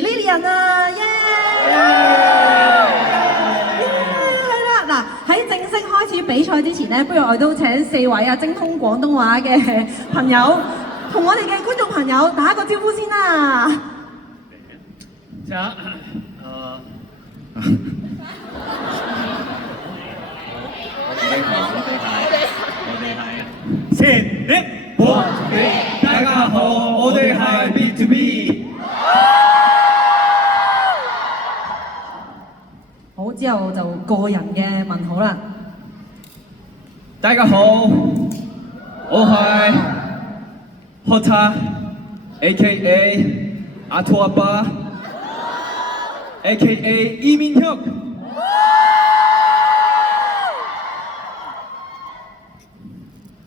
Lilian 啊，耶！係啦，嗱喺正式開始比賽之前咧，不如我哋都請4位啊精通廣東話嘅朋友，同我哋嘅觀眾朋友打個招呼先啦。자, 셋, 넷, 원,大家好，我哋係 B2B。好，之後就個人嘅問號啦。大家好，我係 Hota AKA 阿兔阿爸 AKA 이민혁。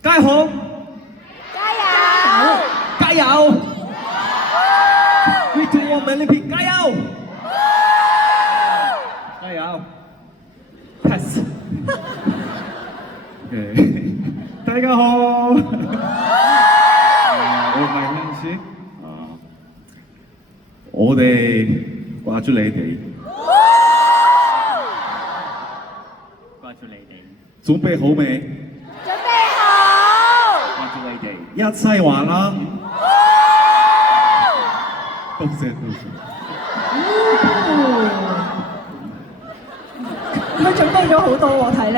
加油！加油！We do one Olympic， 加油！加油 ！Pass。大家好，我係亨師，我哋掛住你哋，掛住你哋，準備好未？掛住你哋，一齊玩啦！多謝多謝。佢準備咗好多喎，睇嚟。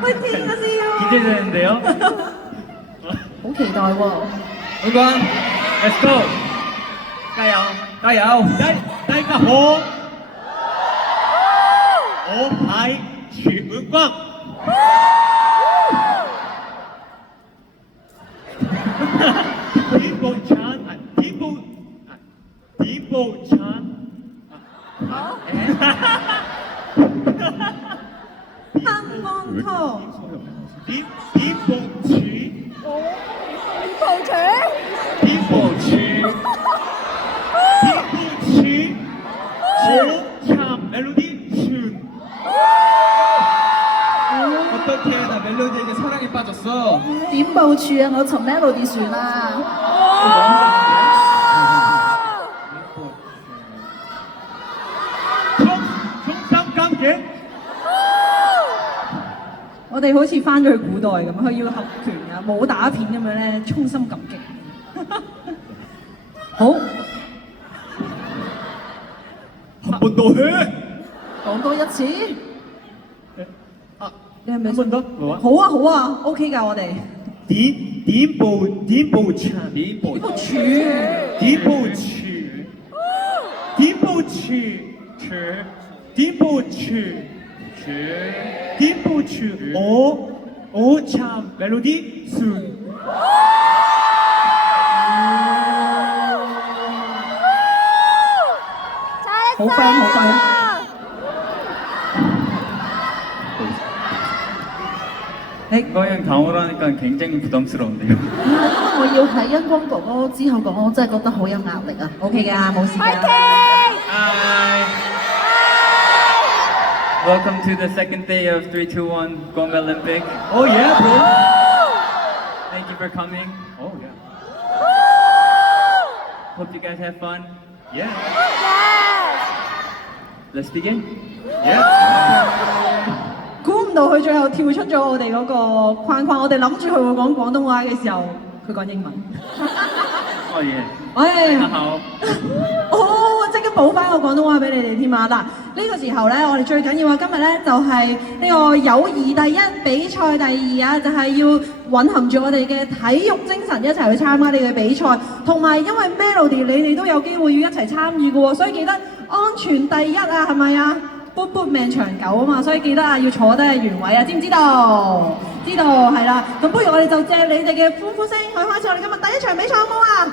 喂，天啊笑！ 기대되는데요? 好期待喎！ 응원, let's go! 加油！加油！大家好，我係徐文光。燈光拖。어떡해, 나 멜로디에게 사랑에 빠졌어. 點部署啊！我尋 Melody 船啊！총삼감개 我哋好似翻咗去古代咁，佢要合拳啊，武打片咁樣咧，衷心感激。好， 한 번 더 해. 講多一次，你係咪 한 번 더? 好啊好啊，OK 㗎我哋。디보차 디보추 오참 멜로디 순 好 friend 好 friend。 이거는 강호로 하니까 굉장히 부담스러운데요. 我要睇恩光哥哥之後講，我真係覺得好有壓力啊！ OK 㗎，冇事㗎。 Hi. Welcome to the second day of 321 Gom Olympic. Oh yeah, bro. Thank you for coming. Oh yeah. Hope you guys have fun. Yeah. Let's begin. Yeah. 估唔到佢最後跳出咗我哋嗰個框框，我哋諗住佢會講廣東話嘅時候，佢講英文。Oh yeah. 哎呀，大家好。哦，即刻補翻個廣東話俾你哋添啊！嗱，呢個時候咧，我哋最緊要啊，今日咧就係呢個友誼第一，比賽第二啊，就係要蘊含住我哋嘅體育精神一齊去參加呢個比賽，同埋因為 Melody 你哋都有機會要一齊參與嘅喎，所以記得安全第一啊，係咪啊？砵砵命長久啊嘛，所以記得啊要坐低喺原位啊，知唔知道？知道係啦，咁不如我哋就借你哋嘅歡呼聲去開始我哋今日第一場比賽好唔好啊？